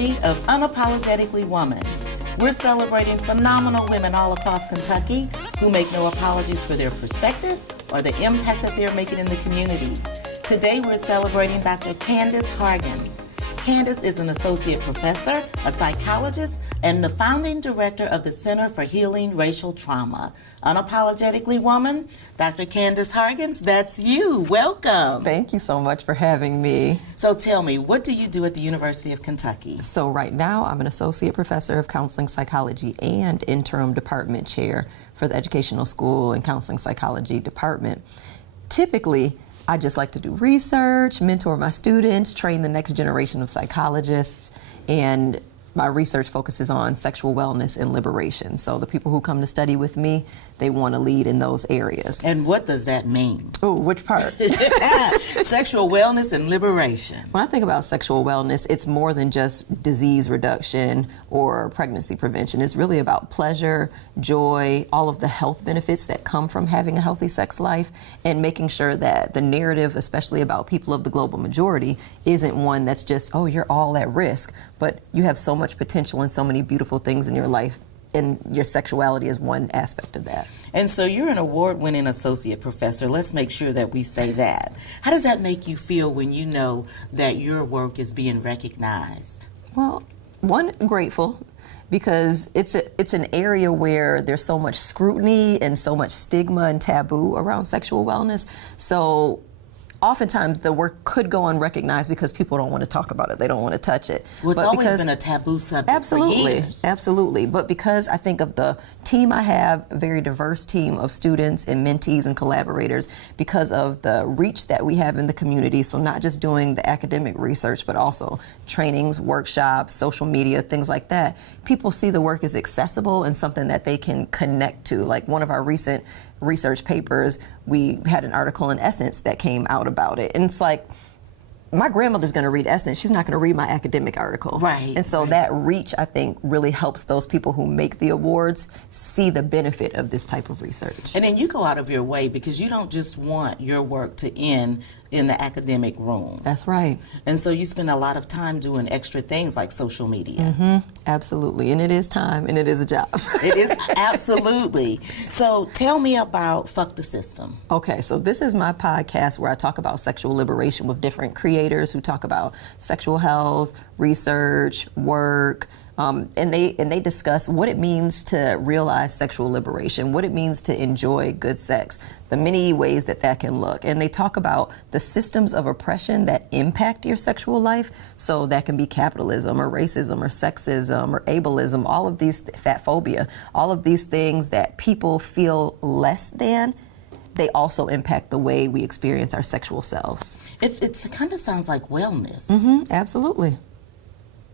anniversary of Unapologetically Woman. We're celebrating phenomenal women all across Kentucky who make no apologies for their perspectives or the impact that they're making in the community. Today we're celebrating Dr. Candice Hargons. Candice is an associate professor, a psychologist, and the founding director of the Center for Healing Racial Trauma. Unapologetically Woman, Dr. Candice Hargons, that's you. Welcome. Thank you so much for having me. So tell me, what do you do at the University of Kentucky? So right now, I'm an associate professor of counseling psychology and interim department chair for the Educational School and Counseling Psychology Department. Typically, I just like to do research, mentor my students, train the next generation of psychologists, and my research focuses on sexual wellness and liberation. So the people who come to study with me, they want to lead in those areas. And what does that mean? Oh, which part? Sexual wellness and liberation. When I think about sexual wellness, it's more than just disease reduction or pregnancy prevention. It's really about pleasure, joy, all of the health benefits that come from having a healthy sex life, and making sure that the narrative, especially about people of the global majority, isn't one that's just, oh, you're all at risk, but you have so much potential and so many beautiful things in your life, and your sexuality is one aspect of that. And so you're an award-winning associate professor. Let's make sure that we say that. How does that make you feel when you know that your work is being recognized? Well, one, grateful, because it's an area where there's so much scrutiny and so much stigma and taboo around sexual wellness. So oftentimes the work could go unrecognized because people don't want to talk about it. They don't want to touch it. Well, it's always been a taboo subject for years. Absolutely. But because I think of the team I have, a very diverse team of students and mentees and collaborators, because of the reach that we have in the community, so not just doing the academic research, but also trainings, workshops, social media, things like that, people see the work as accessible and something that they can connect to. Like one of our recent research papers, we had an article in Essence that came out about it. And it's like, my grandmother's going to read Essence. She's not going to read my academic article. Right. And so that reach, I think, really helps those people who make the awards see the benefit of this type of research. And then you go out of your way because you don't just want your work to end in the academic room. That's right. And so you spend a lot of time doing extra things like social media. Mm-hmm. Absolutely. And it is time and it is a job. It is, absolutely. So tell me about Fuck the System. Okay, so this is my podcast where I talk about sexual liberation with different creators who talk about sexual health, research, work, and they discuss what it means to realize sexual liberation, what it means to enjoy good sex, the many ways that that can look. And they talk about the systems of oppression that impact your sexual life. So that can be capitalism or racism or sexism or ableism, all of these, fat phobia, all of these things that people feel less than. They also impact the way we experience our sexual selves. It kind of sounds like wellness. Mm-hmm, absolutely.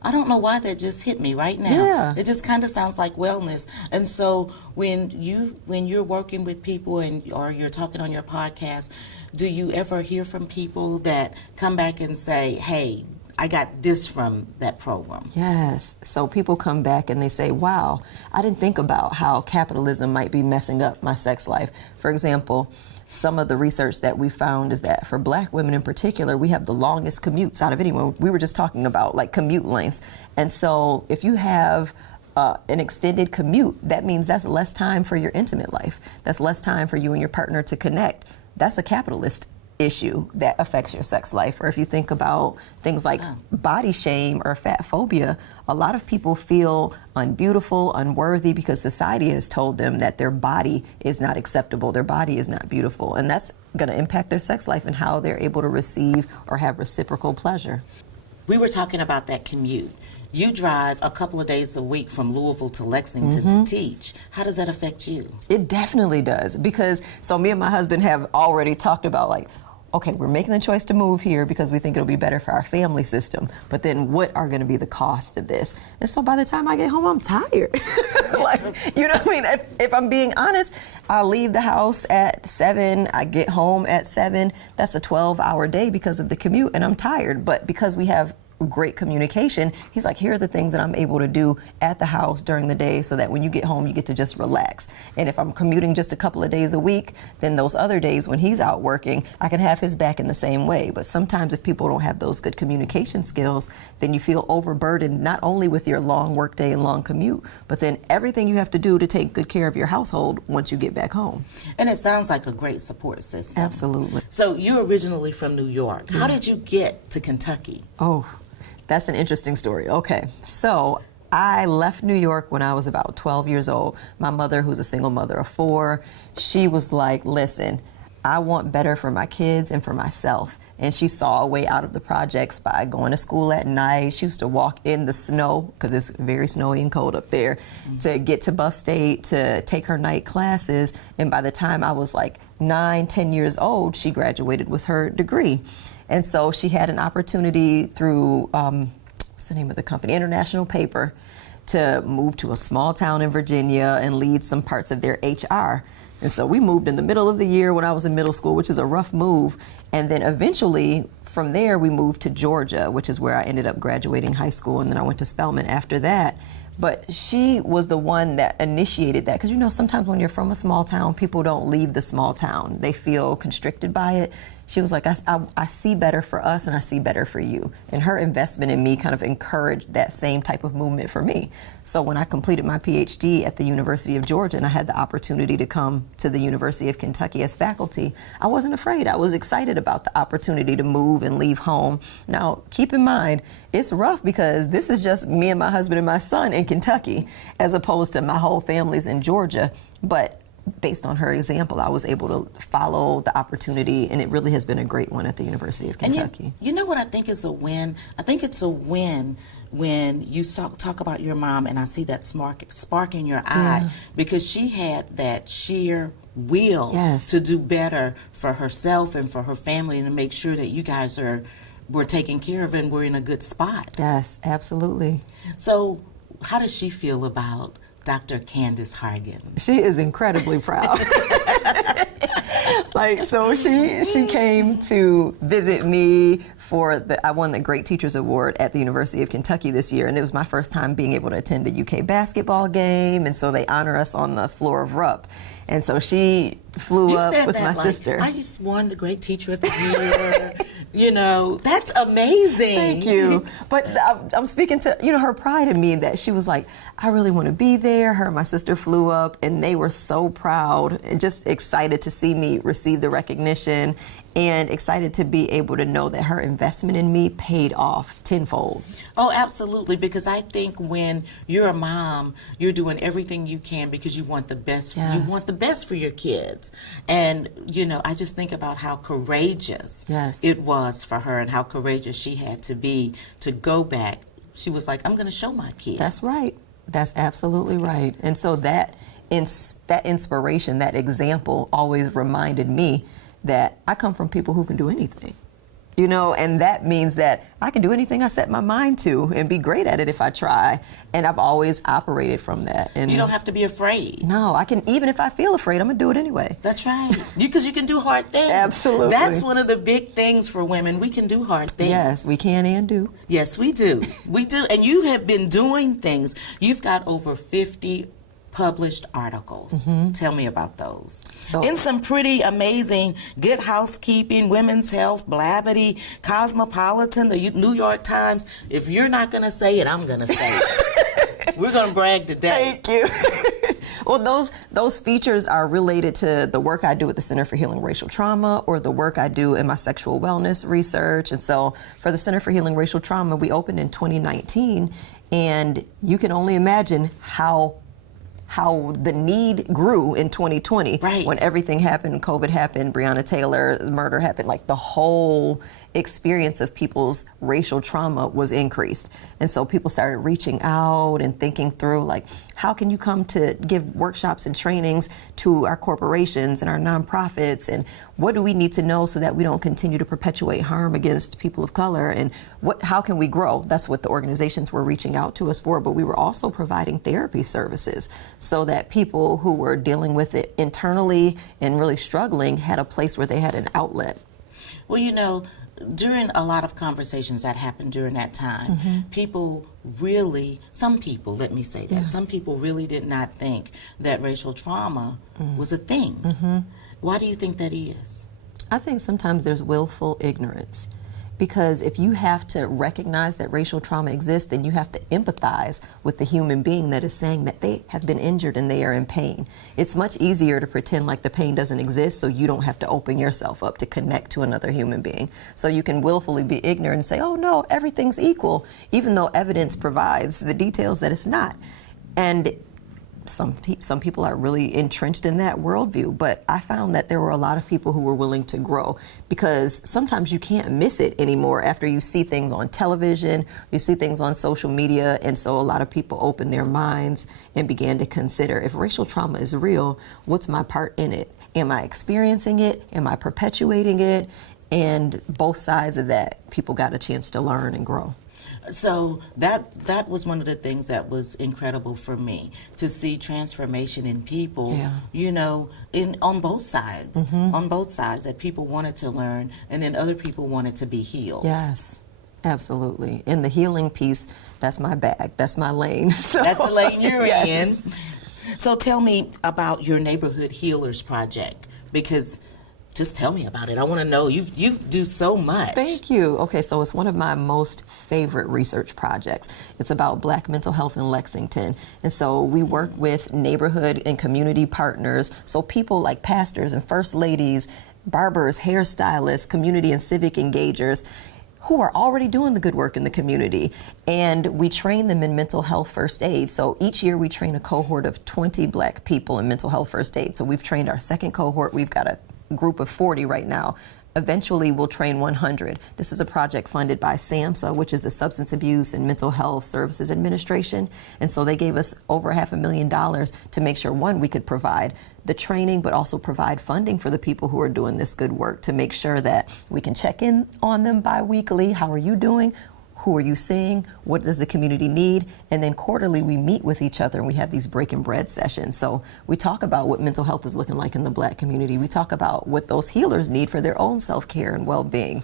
I don't know why that just hit me right now. Yeah. It just kind of sounds like wellness. And so when you're working with people or you're talking on your podcast, do you ever hear from people that come back and say, hey, I got this from that program? Yes. So people come back and they say, wow, I didn't think about how capitalism might be messing up my sex life. For example, some of the research that we found is that for Black women in particular, we have the longest commutes out of anyone. We were just talking about like commute lengths. And so if you have an extended commute, that means that's less time for your intimate life. That's less time for you and your partner to connect. That's a capitalist issue that affects your sex life. Or if you think about things like body shame or fat phobia, a lot of people feel unbeautiful, unworthy because society has told them that their body is not acceptable, their body is not beautiful, and that's going to impact their sex life and how they're able to receive or have reciprocal pleasure. We were talking about that commute. You drive a couple of days a week from Louisville to Lexington to teach. How does that affect you? It definitely does, because so me and my husband have already talked about like, okay, we're making the choice to move here because we think it'll be better for our family system, but then what are going to be the cost of this? And so by the time I get home, I'm tired. Like, you know what I mean? If I'm being honest, I leave the house at 7, I get home at 7. That's a 12-hour day because of the commute, and I'm tired. But because we have great communication. He's like, here are the things that I'm able to do at the house during the day so that when you get home, you get to just relax. And if I'm commuting just a couple of days a week, then those other days when he's out working, I can have his back in the same way. But sometimes if people don't have those good communication skills, then you feel overburdened, not only with your long work day and long commute, but then everything you have to do to take good care of your household once you get back home. And it sounds like a great support system. Absolutely. So you're originally from New York. How did you get to Kentucky? Oh, that's an interesting story. Okay, so I left New York when I was about 12 years old. My mother, who's a single mother of 4, she was like, listen, I want better for my kids and for myself. And she saw a way out of the projects by going to school at night. She used to walk in the snow, because it's very snowy and cold up there, to get to Buff State to take her night classes. And by the time I was like 9, 10 years old, she graduated with her degree. And so she had an opportunity through, what's the name of the company? International Paper, to move to a small town in Virginia and lead some parts of their HR. And so we moved in the middle of the year when I was in middle school, which is a rough move. And then eventually from there we moved to Georgia, which is where I ended up graduating high school. And then I went to Spelman after that. But she was the one that initiated that. Because, you know, sometimes when you're from a small town, people don't leave the small town. They feel constricted by it. She was like, I see better for us and I see better for you. And her investment in me kind of encouraged that same type of movement for me. So when I completed my PhD at the University of Georgia and I had the opportunity to come to the University of Kentucky as faculty, I wasn't afraid. I was excited about the opportunity to move and leave home. Now, keep in mind, it's rough because this is just me and my husband and my son in Kentucky, as opposed to my whole family's in Georgia. But based on her example, I was able to follow the opportunity, and it really has been a great one at the University of Kentucky. And you know what I think is a win? I think it's a win when you talk about your mom, and I see that spark in your eye, because she had that sheer will to do better for herself and for her family, and to make sure that you guys were taken care of and we're in a good spot. Yes, absolutely. So how does she feel about Dr. Candice Hargons? She is incredibly proud. Like, so she came to visit me for I won the Great Teachers Award at the University of Kentucky this year, and it was my first time being able to attend a UK basketball game, and so they honor us on the floor of Rupp. And so she flew up with my sister. I just won the Great Teacher of the Year. You know, that's amazing. Thank you. But I'm speaking to, you know, her pride in me, that she was like, I really want to be there. Her and my sister flew up, and they were so proud and just excited to see me receive the recognition, and excited to be able to know that her investment in me paid off tenfold. Oh, absolutely, because I think when you're a mom, you're doing everything you can because you want the best. You want the best for your kids. And, you know, I just think about how courageous it was for her, and how courageous she had to be to go back. She was like, I'm going to show my kids. That's right. That's absolutely right. And so that inspiration, that example always reminded me that I come from people who can do anything. You know, and that means that I can do anything I set my mind to and be great at it if I try. And I've always operated from that. And you don't have to be afraid. No, I can, even if I feel afraid, I'm going to do it anyway. That's right. Because you can do hard things. Absolutely. That's one of the big things for women. We can do hard things. Yes, we can and do. Yes, we do. We do. And you have been doing things. You've got over 50 published articles. Tell me about those. In some pretty amazing Good Housekeeping, Women's Health, Blavity, Cosmopolitan, the New York Times. If you're not going to say it, I'm going to say it. We're going to brag today. Thank you. Well, those features are related to the work I do at the Center for Healing Racial Trauma, or the work I do in my sexual wellness research. And so for the Center for Healing Racial Trauma, we opened in 2019, and you can only imagine how the need grew in 2020 when everything happened. COVID happened, Breonna Taylor's murder happened, like the whole experience of people's racial trauma was increased. And so people started reaching out and thinking through, like, how can you come to give workshops and trainings to our corporations and our nonprofits, and what do we need to know so that we don't continue to perpetuate harm against people of color, and how can we grow? That's what the organizations were reaching out to us for, but we were also providing therapy services so that people who were dealing with it internally and really struggling had a place where they had an outlet. Well, you know, during a lot of conversations that happened during that time, people really, some people, let me say that, some people really did not think that racial trauma was a thing. Why do you think that is? I think sometimes there's willful ignorance. Because if you have to recognize that racial trauma exists, then you have to empathize with the human being that is saying that they have been injured and they are in pain. It's much easier to pretend like the pain doesn't exist so you don't have to open yourself up to connect to another human being. So you can willfully be ignorant and say, oh no, everything's equal, even though evidence provides the details that it's not. And some people are really entrenched in that worldview, but I found that there were a lot of people who were willing to grow, because sometimes you can't miss it anymore after you see things on television, you see things on social media, and so a lot of people opened their minds and began to consider, if racial trauma is real, what's my part in it? Am I experiencing it? Am I perpetuating it? And both sides of that, people got a chance to learn and grow. So that was one of the things that was incredible for me, to see transformation in people, you know, on both sides, that people wanted to learn and then other people wanted to be healed. Yes, absolutely. In the healing piece, that's my bag, that's my lane. So, that's the lane you're yes. in. So tell me about your Neighborhood Healers Project, because just tell me about it. I want to know. You do so much. Thank you. Okay, so it's one of my most favorite research projects. It's about Black mental health in Lexington. And so we work with neighborhood and community partners. So people like pastors and first ladies, barbers, hairstylists, community and civic engagers, who are already doing the good work in the community. And we train them in mental health first aid. So each year we train a cohort of 20 Black people in mental health first aid. So we've trained our second cohort. We've got a group of 40 right now. Eventually we'll train 100. This is a project funded by SAMHSA, which is the Substance Abuse and Mental Health Services Administration. And so they gave us over $500,000 to make sure, one, we could provide the training, but also provide funding for the people who are doing this good work, to make sure that we can check in on them bi-weekly. How are you doing? Who are you seeing? What does the community need? And then quarterly we meet with each other and we have these breaking bread sessions. So we talk about what mental health is looking like in the Black community. We talk about what those healers need for their own self-care and well-being.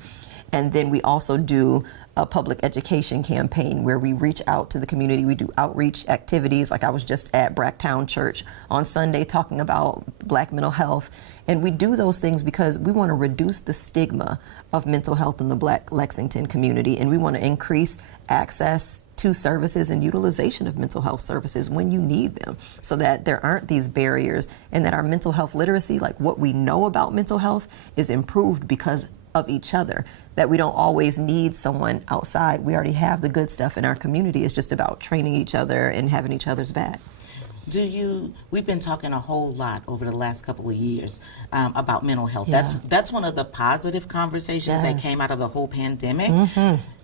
And then we also do a public education campaign where we reach out to the community. We do outreach activities, like I was just at Bracktown Church on Sunday talking about Black mental health. And we do those things because we want to reduce the stigma of mental health in the Black Lexington community, and we want to increase access to services and utilization of mental health services when you need them, so that there aren't these barriers, and that our mental health literacy, like what we know about mental health, is improved because of each other, that we don't always need someone outside. We already have the good stuff in our community. It's just about training each other and having each other's back. We've been talking a whole lot over the last couple of years about mental health. Yeah. That's one of the positive conversations that came out of the whole pandemic.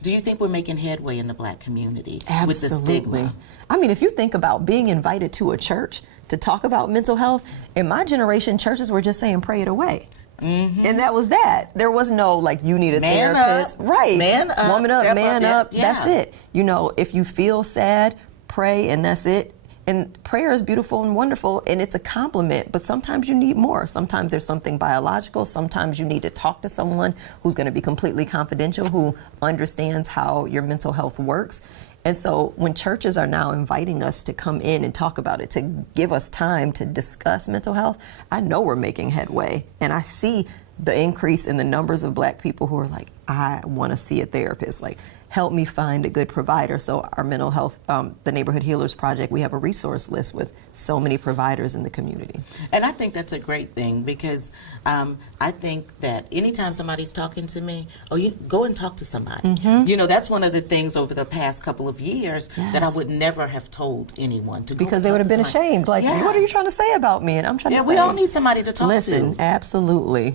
Do you think we're making headway in the Black community with the stigma? I mean, if you think about being invited to a church to talk about mental health, in my generation, churches were just saying, pray it away. And that was that. There was no, like, you need a therapist. Right. Man up. Woman up, man up. Yeah. That's it. You know, if you feel sad, pray, and that's it. And prayer is beautiful and wonderful, and it's a compliment, but sometimes you need more. Sometimes there's something biological. Sometimes you need to talk to someone who's going to be completely confidential, who understands how your mental health works. And so when churches are now inviting us to come in and talk about it, to give us time to discuss mental health, I know we're making headway. And I see the increase in the numbers of Black people who are like, I want to see a therapist. Like, help me find a good provider. So our mental health, the Neighborhood Healers Project, we have a resource list with so many providers in the community. And I think that's a great thing, because I think that anytime somebody's talking to me, you go and talk to somebody. You know, that's one of the things over the past couple of years that I would never have told anyone to go. Because they would have been ashamed. Like, what are you trying to say about me? And I'm trying to say, we all need somebody to talk to. Listen, absolutely.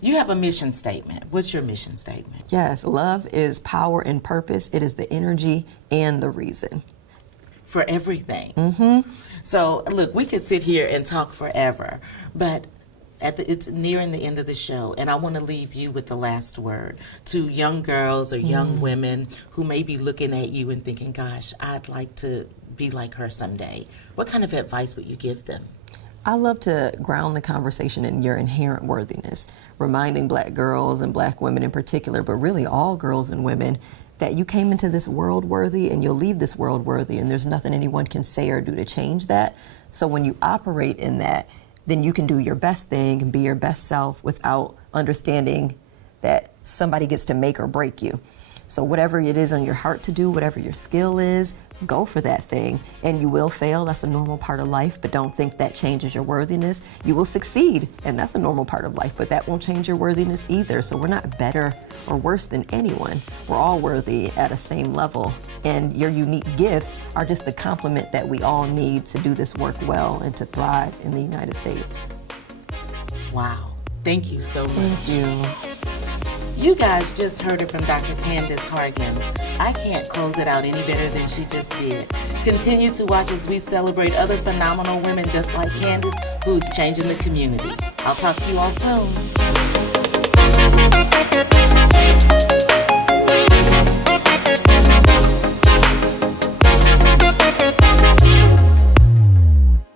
You have a mission statement. What's your mission statement? Yes, love is power and purpose. It is the energy and the reason. For everything. So, look, we could sit here and talk forever, but it's nearing the end of the show, and I want to leave you with the last word to young girls or young women who may be looking at you and thinking, gosh, I'd like to be like her someday. What kind of advice would you give them? I love to ground the conversation in your inherent worthiness, reminding Black girls and Black women in particular, but really all girls and women, that you came into this world worthy and you'll leave this world worthy, and there's nothing anyone can say or do to change that. So when you operate in that, then you can do your best thing and be your best self without understanding that somebody gets to make or break you. So whatever it is on your heart to do, whatever your skill is, go for that thing. And you will fail, that's a normal part of life, but don't think that changes your worthiness. You will succeed, and that's a normal part of life, but that won't change your worthiness either. So we're not better or worse than anyone. We're all worthy at a same level. And your unique gifts are just the complement that we all need to do this work well and to thrive in the United States. Wow. Thank you so much. Thank you. You guys just heard it from Dr. Candice Hargons. I can't close it out any better than she just did. Continue to watch as we celebrate other phenomenal women just like Candice, who's changing the community. I'll talk to you all soon.